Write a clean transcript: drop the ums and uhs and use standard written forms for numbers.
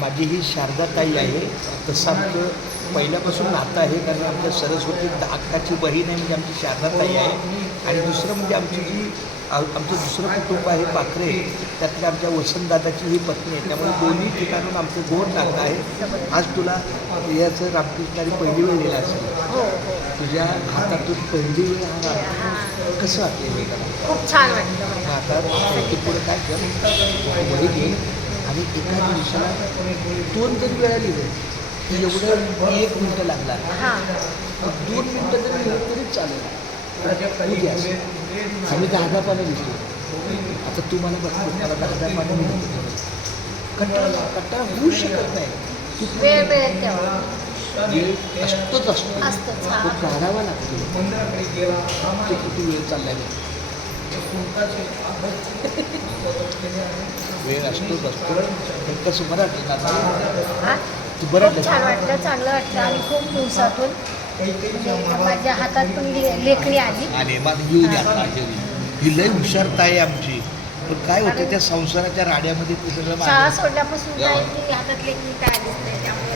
माझी ही शारदाताई आहे. तसं आमचं पहिल्यापासून नातं आहे, कारण आमच्या सरस्वती धाकाची बहीण आहे म्हणजे आमची शारदाताई आहे. आणि दुसरं म्हणजे आमची जी आमचं दुसरं कुटुंब आहे पाखरे, त्यातल्या आमच्या वसंतदादाची ही पत्नी आहे. त्यामुळे दोन्ही ठिकाणून आमचं गोड नातं आहे. आज तुला याचं रामकृष्णारी पहिली वेळ लिहिला असेल, हो हो तुझ्या हातातून पहिली वेळ हा हां कसं वाटलं? खूप छान वाटलं मला. आता तू पुढे काय कर, वही घे आणि एका दिवसाला 2 वेळा लिहिलं की एवढं 1 मिनटं लागला. हां 2 मिनटं जरी लिहिलं तरी चालेल. उद्या आम्ही 10 पानं लिहितो. आता तू मला बघतो, मला 10 पानं लिहितो. कंटाळा होऊ शकत नाही. तू वेळ मिळेल तेव्हा वेळ असतोच असतो, असतोच. तो हां काढावा लागतो. ते किती वेळ चाललाय वेळ असतोच असतो. पण कसं मराठी ना हां तू बरं खूप छान वाटलं, चांगलं वाटलं आणि खूप दिवसातून म्हणजे माझ्या हातात पण लेखणी आली. आणि मग येऊ द्या माझ्या ही लई हुशारता आहे आमची. पण काय होतं त्या संसाराच्या राड्यामध्ये ते सगळं शाळा सोडल्यापासून काही हातात लेखणी काय आलीच नाही त्यामुळे